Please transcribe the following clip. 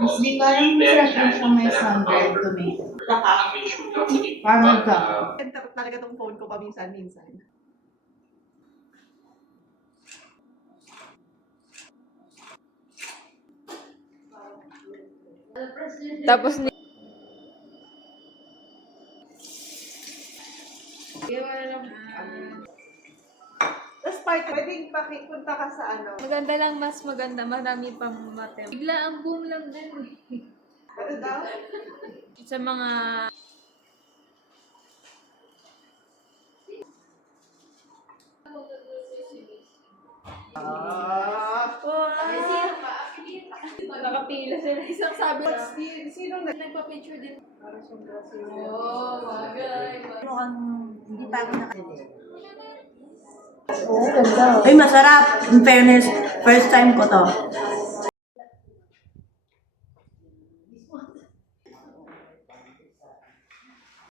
Hindi ko alam kung sarap siya may sunburned tomato. Parang ka. Talaga tong phone ko paminsan-minsan. Tapos ni... Tapos part, pwedeng pakipunta ka sa ano. Maganda lang, mas maganda. Marami pang matem. Bigla ang boom lang din. Ano daw? Sa mga... Nakapila sila. Isang sabi na. Sino Nagpa-picture din. Oh, bagay. Hindi pa ako nakalimutan. Ay, masarap. In fairness, first time ko to.